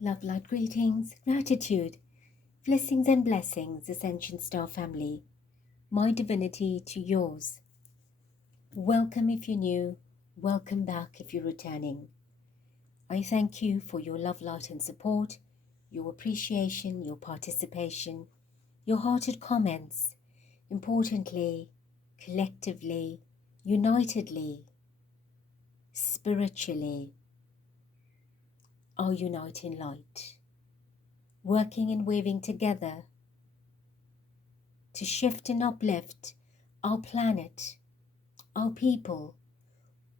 Love, light, greetings, gratitude, blessings and blessings, Ascension Star family. My divinity to yours. Welcome if you're new, welcome back if you're returning. I thank you for your love, light and support, your appreciation, your participation, your hearted comments, importantly, collectively, unitedly, spiritually, our uniting light, working and weaving together to shift and uplift our planet, our people,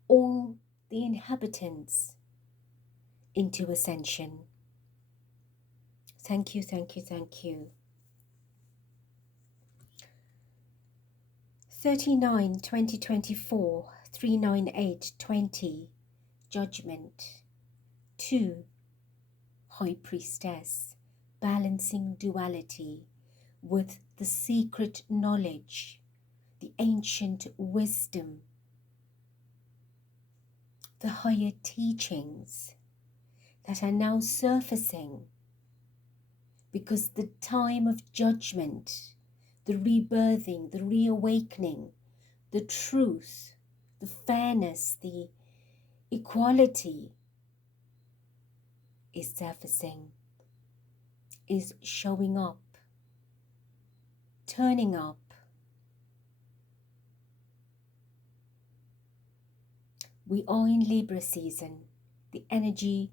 all the inhabitants into ascension. Thank you, thank you, thank you. 39, 2024, 398, 20, Judgment. 2, High Priestess, balancing duality with the secret knowledge, the ancient wisdom, the higher teachings that are now surfacing because the time of judgment, the rebirthing, the reawakening, the truth, the fairness, the equality is surfacing, is showing up, turning up. We are in Libra season, the energy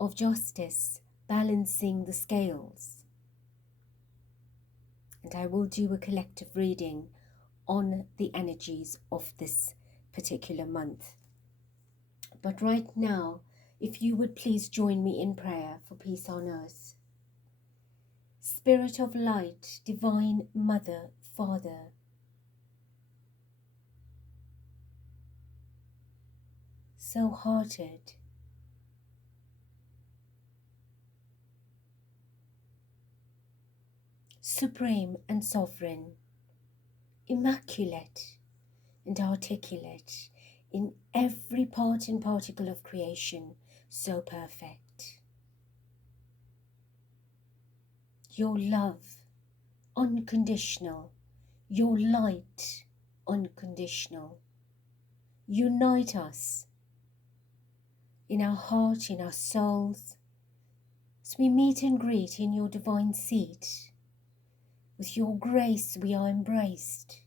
of justice, balancing the scales. And I will do a collective reading on the energies of this particular month. But right now, if you would please join me in prayer for peace on earth. Spirit of light, divine Mother, Father, so-hearted, supreme and sovereign, immaculate and articulate in every part and particle of creation, so perfect. Your love, unconditional, your light, unconditional. Unite us in our heart, in our souls, as we meet and greet in your divine seat. With your grace we are embraced,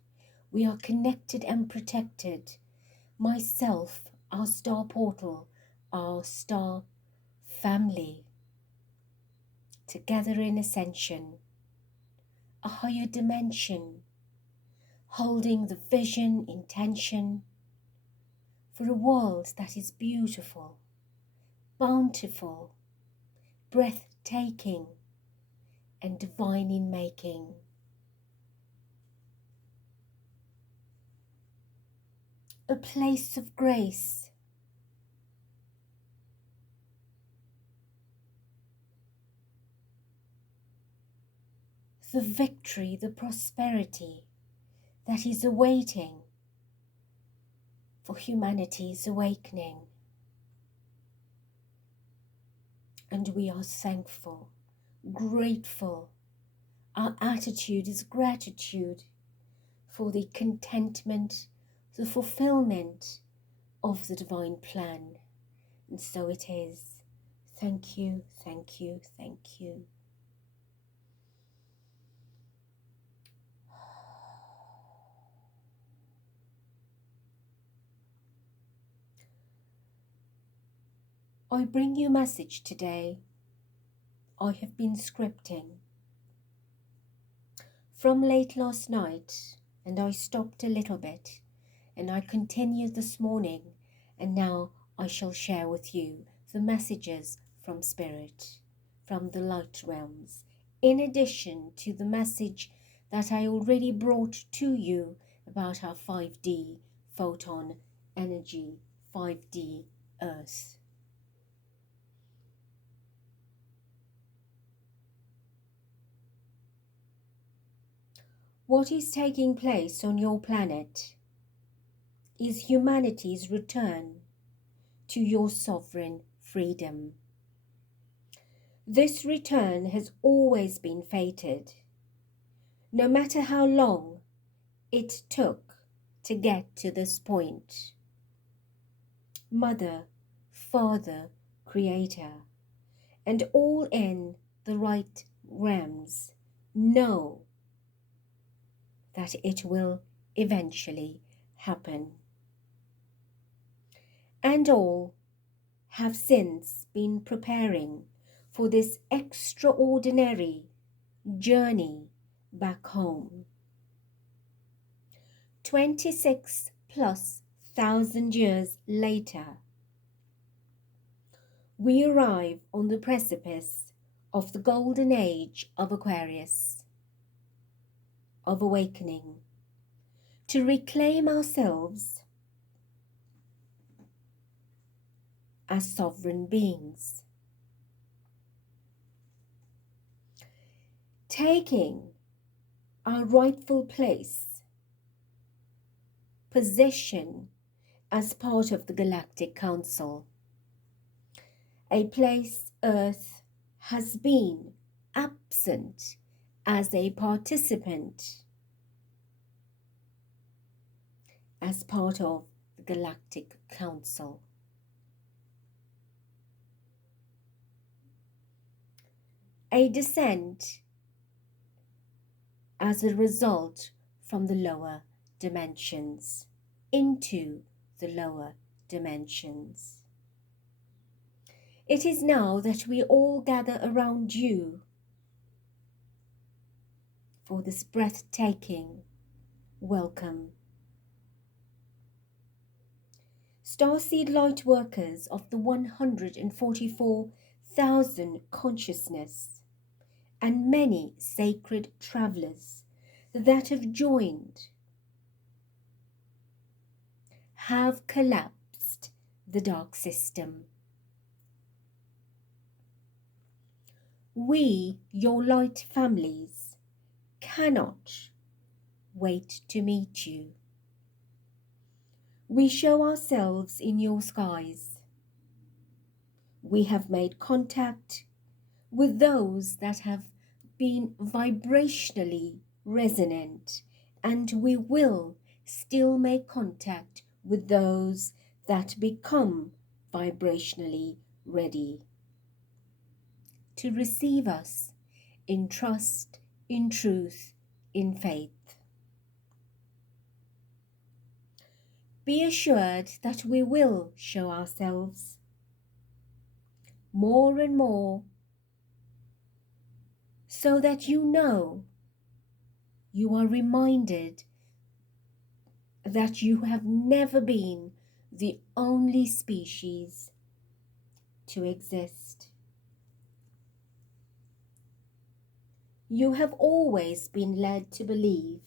we are connected and protected. Myself, our star portal, our star family, together in ascension, a higher dimension, holding the vision, intention for a world that is beautiful, bountiful, breathtaking, and divine in making. A place of grace, the victory, the prosperity that is awaiting for humanity's awakening. And we are thankful, grateful. Our attitude is gratitude for the contentment, the fulfillment of the divine plan. And so it is. Thank you, thank you, thank you. I bring you a message today. I have been scripting from late last night, and I stopped a little bit, and I continued this morning, and now I shall share with you the messages from Spirit, from the light realms, in addition to the message that I already brought to you about our 5D photon energy, 5D Earth. What is taking place on your planet is humanity's return to your sovereign freedom. This return has always been fated, no matter how long it took to get to this point. Mother, Father, Creator, and all in the right realms know that it will eventually happen. And all have since been preparing for this extraordinary journey back home. 26,000+ years later, we arrive on the precipice of the golden age of Aquarius, of awakening, to reclaim ourselves as sovereign beings, taking our rightful place, position as part of the Galactic Council, a place Earth has been absent as a participant, as part of the Galactic Council. A descent as a result from the lower dimensions into the lower dimensions. It is now that we all gather around you for this breathtaking welcome. Starseed Lightworkers of the 144,000 consciousness and many sacred travelers that have joined have collapsed the dark system. We, your light families, cannot wait to meet you. We show ourselves in your skies. We have made contact with those that have been vibrationally resonant, and we will still make contact with those that become vibrationally ready to receive us in trust, in truth, in faith. Be assured that we will show ourselves more and more, so that you know, you are reminded that you have never been the only species to exist. You have always been led to believe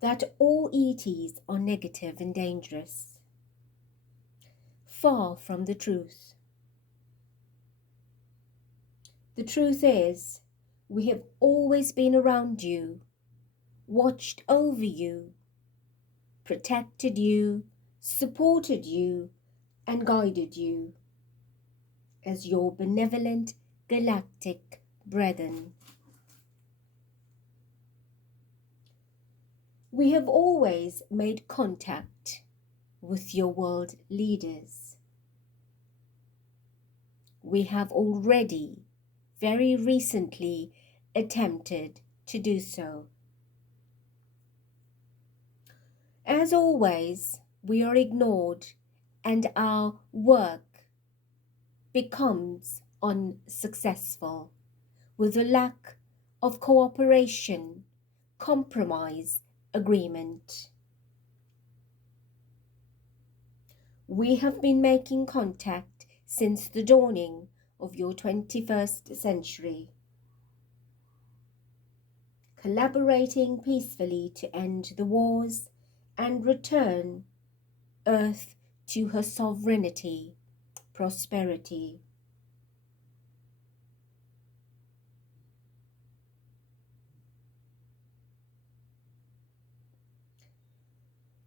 that all ETs are negative and dangerous. Far from the truth. The truth is, we have always been around you, watched over you, protected you, supported you, and guided you as your benevolent galactic brethren. We have always made contact with your world leaders. We have already, very recently, attempted to do so. As always, we are ignored and our work becomes unsuccessful with a lack of cooperation, compromise, agreement. We have been making contact since the dawning of your 21st century, collaborating peacefully to end the wars and return Earth to her sovereignty, prosperity.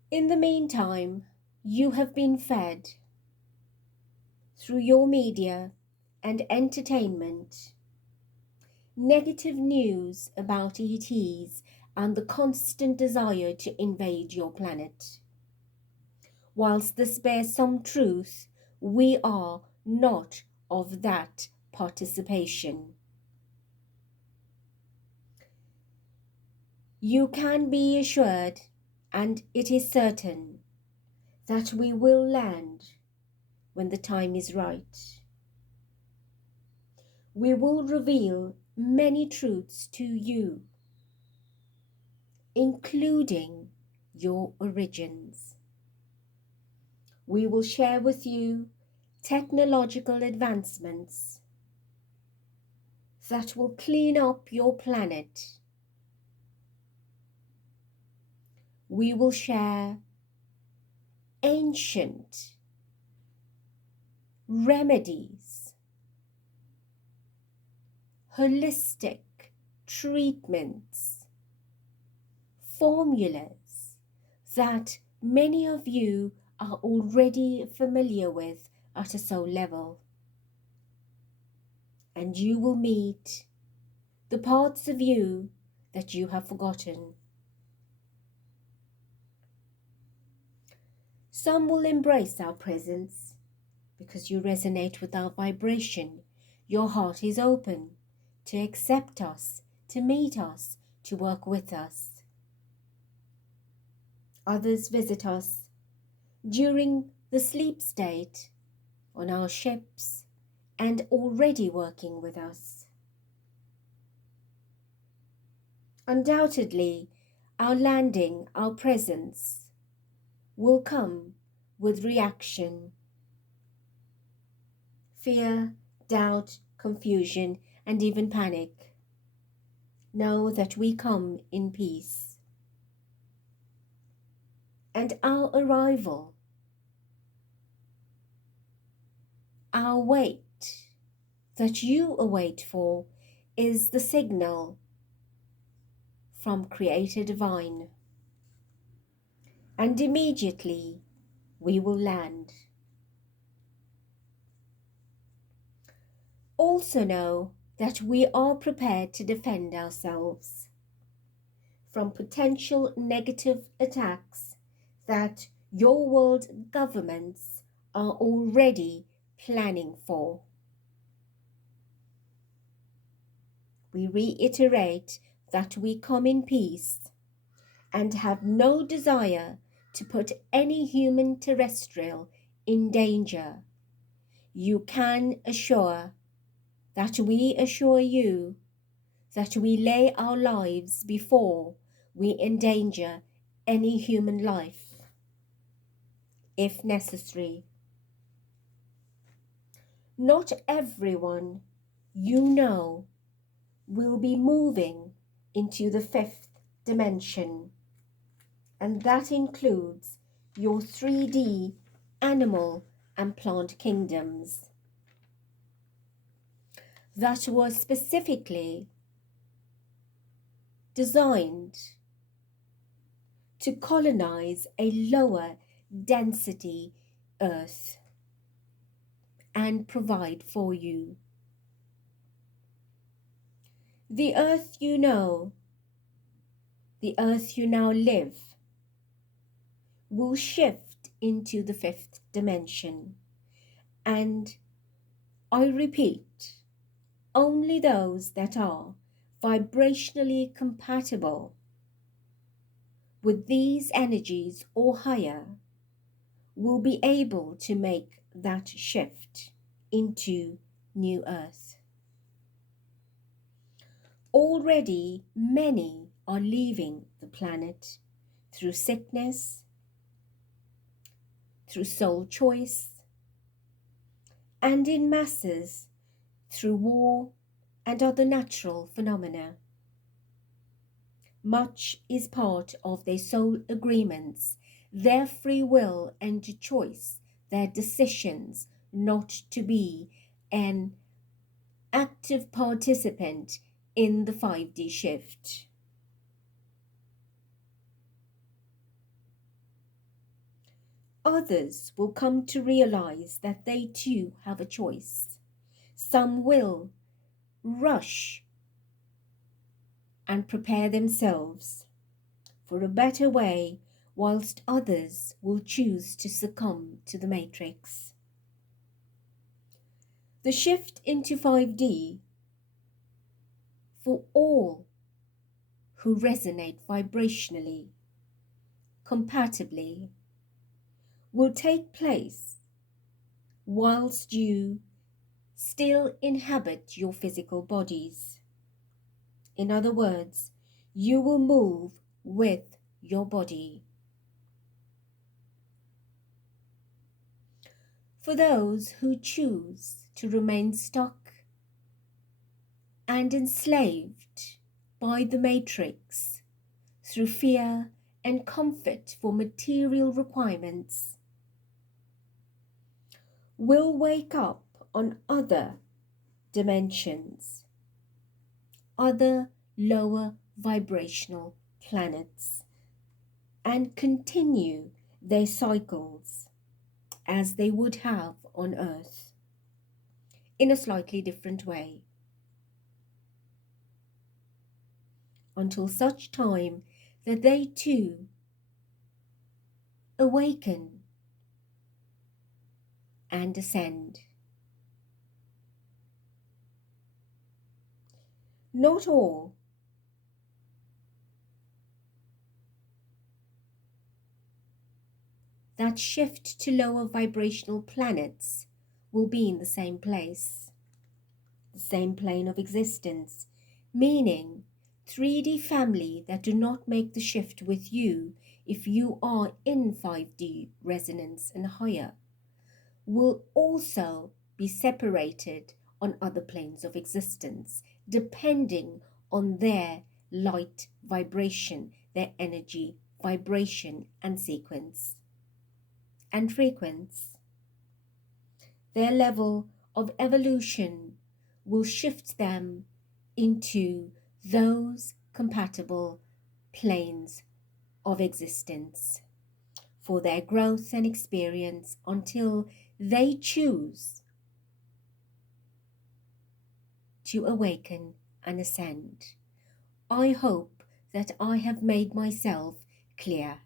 In the meantime, you have been fed through your media and entertainment, negative news about ETs, and the constant desire to invade your planet. Whilst this bears some truth, we are not of that participation. You can be assured, and it is certain, that we will land when the time is right. We will reveal many truths to you, including your origins. We will share with you technological advancements that will clean up your planet. We will share ancient remedies, holistic treatments, formulas that many of you are already familiar with at a soul level. And you will meet the parts of you that you have forgotten. Some will embrace our presence because you resonate with our vibration. Your heart is open to accept us, to meet us, to work with us. Others visit us during the sleep state on our ships and already working with us. Undoubtedly, our landing, our presence, will come with reaction, fear, doubt, confusion, and even panic. Know that we come in peace. And our arrival, our wait that you await for, is the signal from Creator Divine. And immediately we will land. Also know that we are prepared to defend ourselves from potential negative attacks that your world governments are already planning for. We reiterate that we come in peace and have no desire to put any human terrestrial in danger. You can assure that we assure you that we lay our lives before we endanger any human life, if necessary. Not everyone you know will be moving into the fifth dimension, and that includes your 3D animal and plant kingdoms that were specifically designed to colonize a lower density Earth and provide for you. The Earth you know, the Earth you now live, will shift into the fifth dimension. And I repeat, only those that are vibrationally compatible with these energies or higher will be able to make that shift into New Earth. Already many are leaving the planet through sickness, through soul choice, and in masses through war and other natural phenomena. Much is part of their soul agreements, their free will and choice, their decisions not to be an active participant in the 5D shift. Others will come to realize that they too have a choice. Some will rush and prepare themselves for a better way, whilst others will choose to succumb to the matrix. The shift into 5D for all who resonate vibrationally, compatibly, will take place whilst you still inhabit your physical bodies. In other words, you will move with your body. For those who choose to remain stuck and enslaved by the matrix through fear and comfort for material requirements, will wake up on other dimensions, other lower vibrational planets, and continue their cycles as they would have on Earth, in a slightly different way, until such time that they too awaken and ascend. Not all that shift to lower vibrational planets will be in the same place, the same plane of existence, meaning 3D family that do not make the shift with you if you are in 5D resonance and higher will also be separated on other planes of existence, depending on their light vibration, their energy vibration and sequence and frequency. Their level of evolution will shift them into those compatible planes of existence for their growth and experience until they choose to awaken and ascend. I hope that I have made myself clear.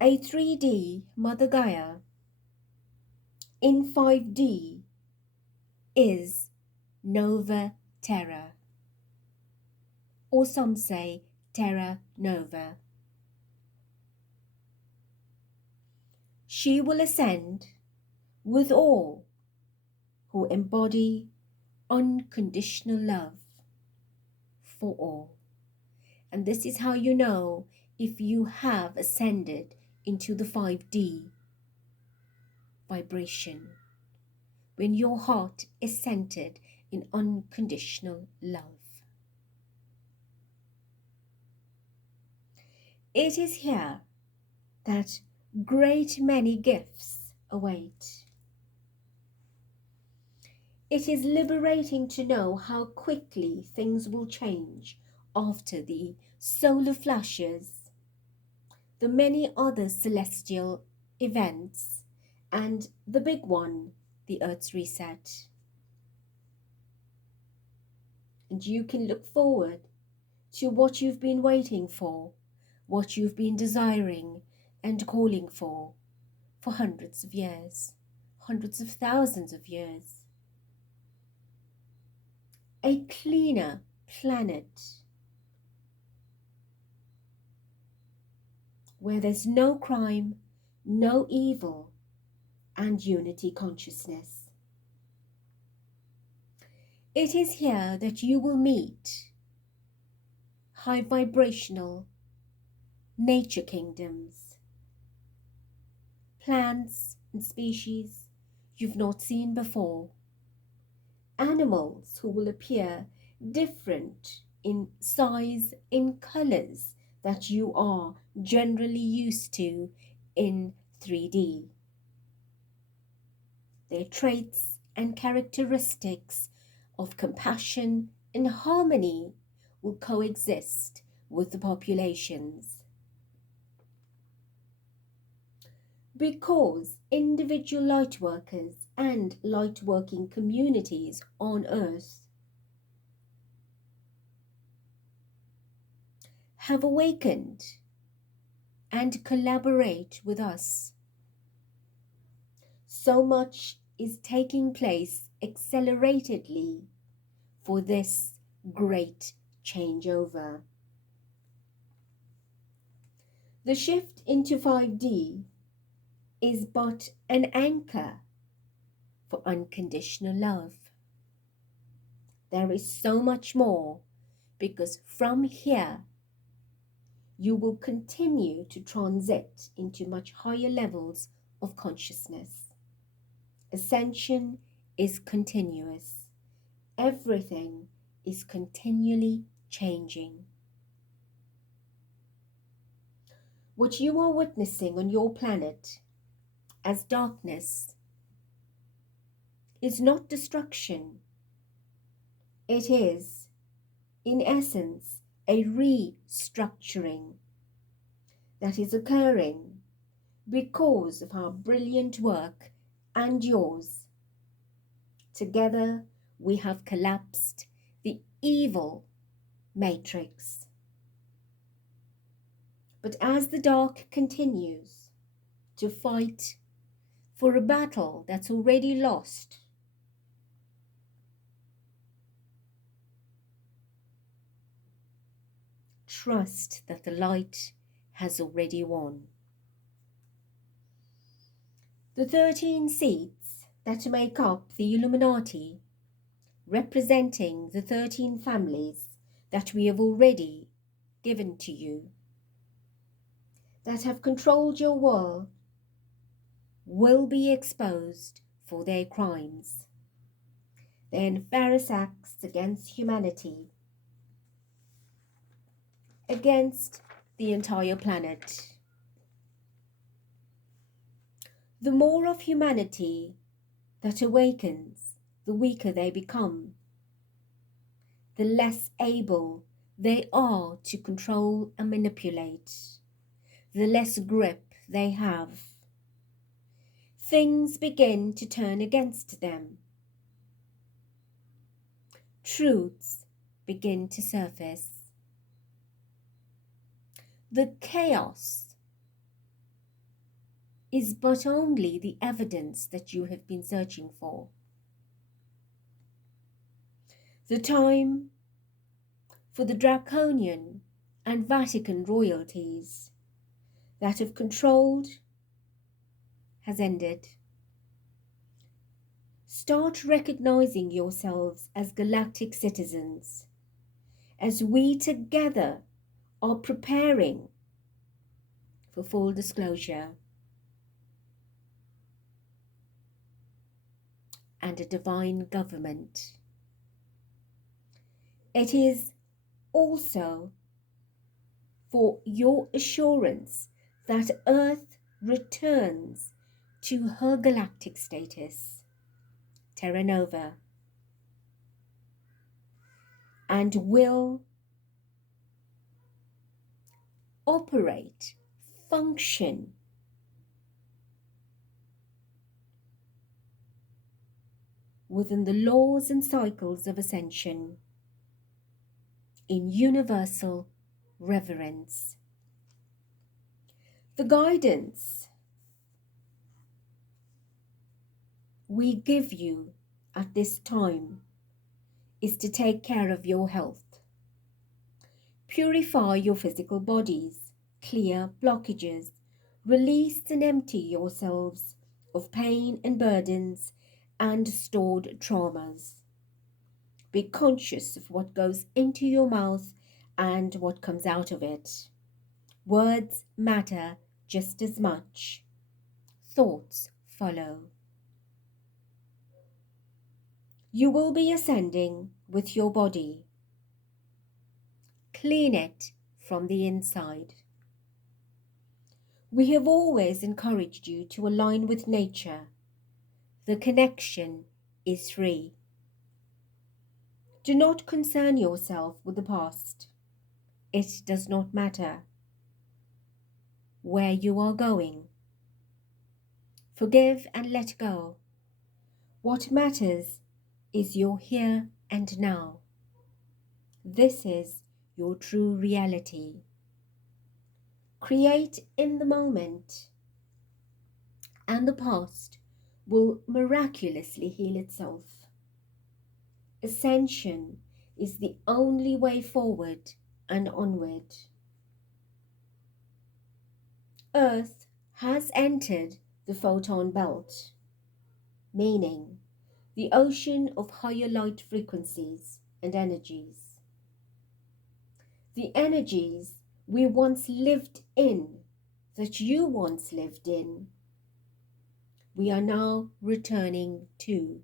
A 3D Mother Gaia in 5D is Nova Terra, or some say Terra Nova. She will ascend with all who embody unconditional love for all. And this is how you know if you have ascended into the 5D vibration, when your heart is centered in unconditional love. It is here that great many gifts await. It is liberating to know how quickly things will change after the solar flashes, the many other celestial events, and the big one, the Earth's reset. And you can look forward to what you've been waiting for, what you've been desiring and calling for hundreds of years, hundreds of thousands of years. A cleaner planet where there's no crime, no evil, and unity consciousness. It is here that you will meet high vibrational nature kingdoms, plants and species you've not seen before, animals who will appear different in size, in colors that you are generally used to in 3D. Their traits and characteristics of compassion and harmony will coexist with the populations. because individual lightworkers and lightworking communities on Earth have awakened and collaborate with us. So much is taking place acceleratedly for this great changeover. The shift into 5D is but an anchor for unconditional love. There is so much more, because from here you will continue to transit into much higher levels of consciousness. Ascension is continuous. Everything is continually changing. What you are witnessing on your planet as darkness is not destruction. It is, in essence, a restructuring that is occurring because of our brilliant work and yours. Together, we have collapsed the evil matrix. But as the dark continues to fight for a battle that's already lost, trust that the light has already won. The 13 seats that make up the Illuminati, representing the 13 families that we have already given to you, that have controlled your world, will be exposed for their crimes, their nefarious acts against humanity, against the entire planet. The more of humanity that awakens, the weaker they become, the less able they are to control and manipulate, the less grip they have. Things begin to turn against them. Truths begin to surface. The chaos is but only the evidence that you have been searching for. The time for the draconian and Vatican royalties that have controlled has ended. Start recognizing yourselves as galactic citizens, as we together are preparing for full disclosure and a divine government. It is also for your assurance that Earth returns to her galactic status, Terra Nova, and will operate, function within the laws and cycles of ascension in universal reverence. The guidance we give you at this time is to take care of your health. Purify your physical bodies, clear blockages, release and empty yourselves of pain and burdens and stored traumas. Be conscious of what goes into your mouth and what comes out of it. Words matter just as much. Thoughts follow. You will be ascending with your body. Clean it from the inside. We have always encouraged you to align with nature. The connection is free. Do not concern yourself with the past. It does not matter where you are going. Forgive and let go. What matters is your here and now. This is your true reality. Create in the moment, and the past will miraculously heal itself. Ascension is the only way forward and onward. Earth has entered the photon belt, meaning the ocean of higher light frequencies and energies. The energies we once lived in, that you once lived in, we are now returning to.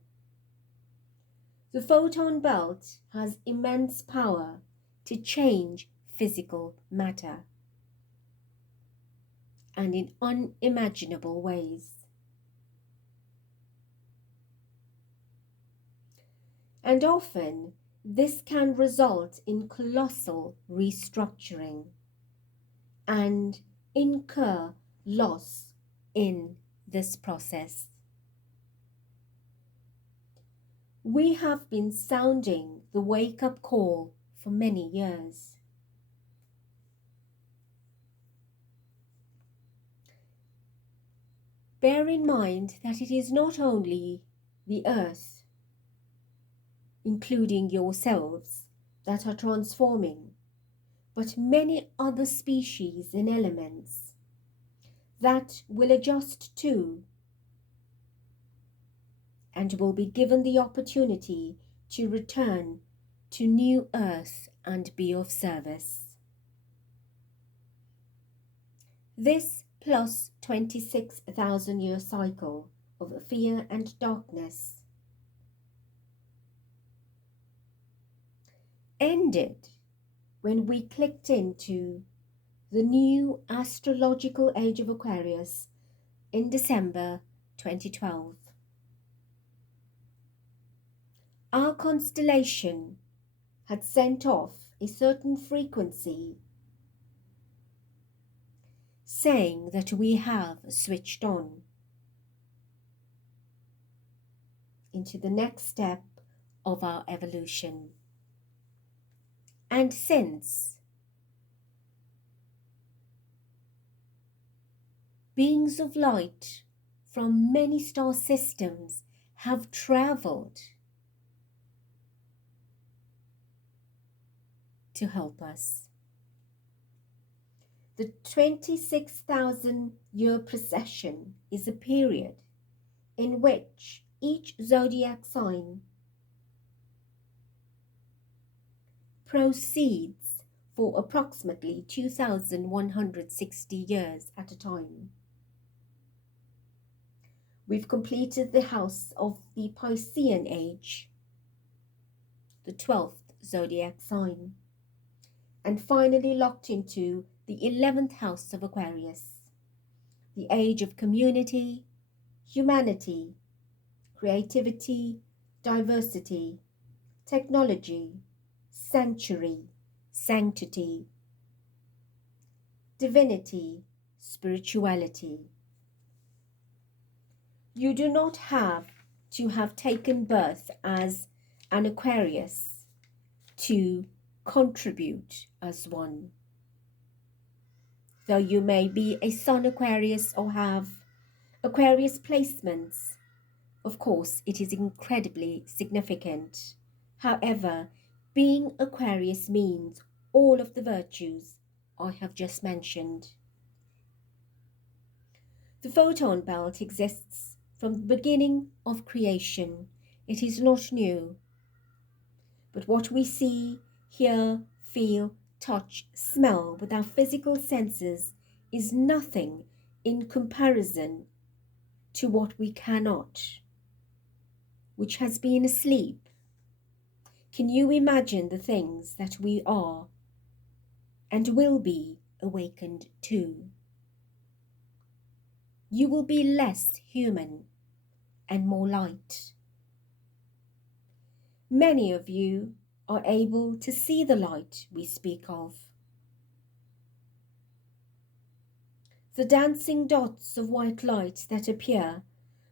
The photon belt has immense power to change physical matter, and in unimaginable ways. And often this can result in colossal restructuring and incur loss in this process. We have been sounding the wake-up call for many years. Bear in mind that it is not only the earth, including yourselves, that are transforming, but many other species and elements that will adjust to and will be given the opportunity to return to new earth and be of service. This plus 26,000 year cycle of fear and darkness ended when we clicked into the new astrological age of Aquarius in December 2012. Our constellation had sent off a certain frequency saying that we have switched on into the next step of our evolution. And since, beings of light from many star systems have traveled to help us. The 26,000 year precession is a period in which each zodiac sign proceeds for approximately 2,160 years at a time. We've completed the house of the Piscean age, the 12th zodiac sign, and finally locked into the 11th house of Aquarius, the age of community, humanity, creativity, diversity, technology, sanctuary, sanctity, divinity, spirituality. You do not have to have taken birth as an Aquarius to contribute as one. Though you may be a Sun Aquarius or have Aquarius placements, of course it is incredibly significant. However, being Aquarius means all of the virtues I have just mentioned. The photon belt exists from the beginning of creation. It is not new. But what we see, hear, feel, touch, smell with our physical senses is nothing in comparison to what we cannot, which has been asleep. Can you imagine the things that we are and will be awakened to? You will be less human and more light. Many of you are able to see the light we speak of. the dancing dots of white light that appear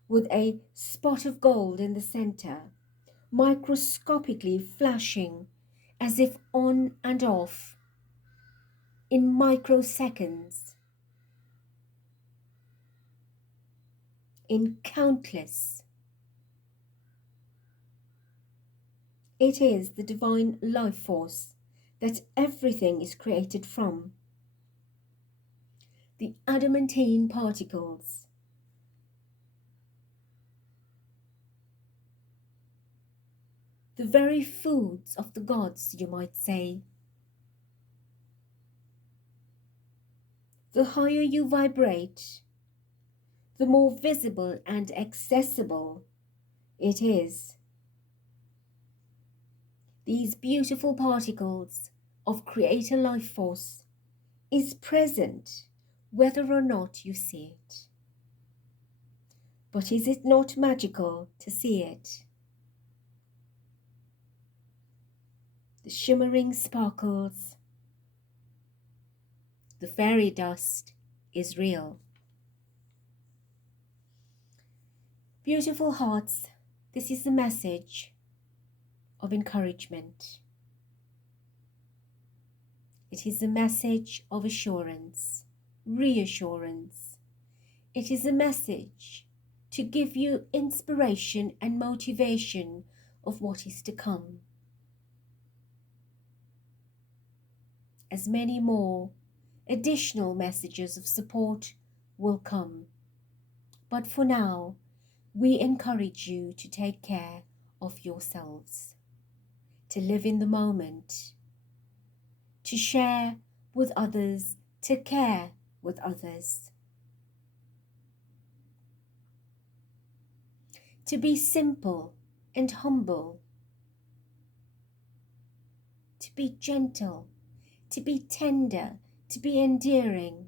with a spot of gold in the center, microscopically flashing as if on and off in microseconds, in countless. It is the divine life force that everything is created from. The adamantine particles, the very foods of the gods, you might say. The higher you vibrate, the more visible and accessible it is. These beautiful particles of creator life force is present whether or not you see it. But is it not magical to see it? The shimmering sparkles, the fairy dust is real. Beautiful hearts, this is the message of encouragement. It is a message of assurance, reassurance. It is a message to give you inspiration and motivation of what is to come. As many more additional messages of support will come. But for now, we encourage you to take care of yourselves, to live in the moment, to share with others, to care with others, to be simple and humble, to be gentle, to be tender, to be endearing.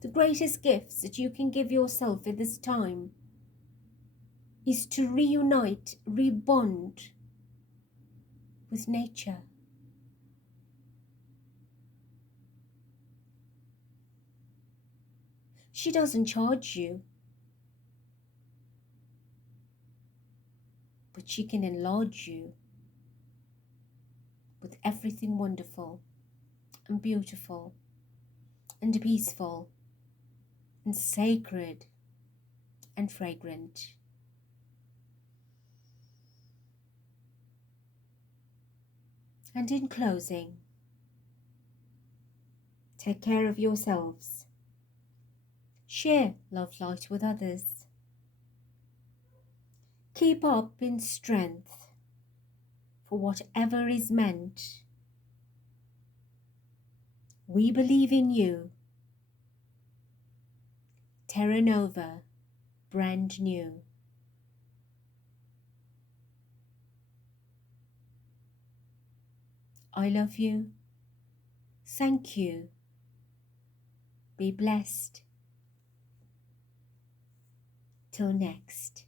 The greatest gifts that you can give yourself at this time is to reunite, rebond with nature. She doesn't charge you, but she can enlarge you with everything wonderful and beautiful and peaceful and sacred and fragrant. And in closing, take care of yourselves. Share love light with others. Keep up in strength for whatever is meant. We believe in you. Terra Nova, brand new. I love you. Thank you. Be blessed. Till next.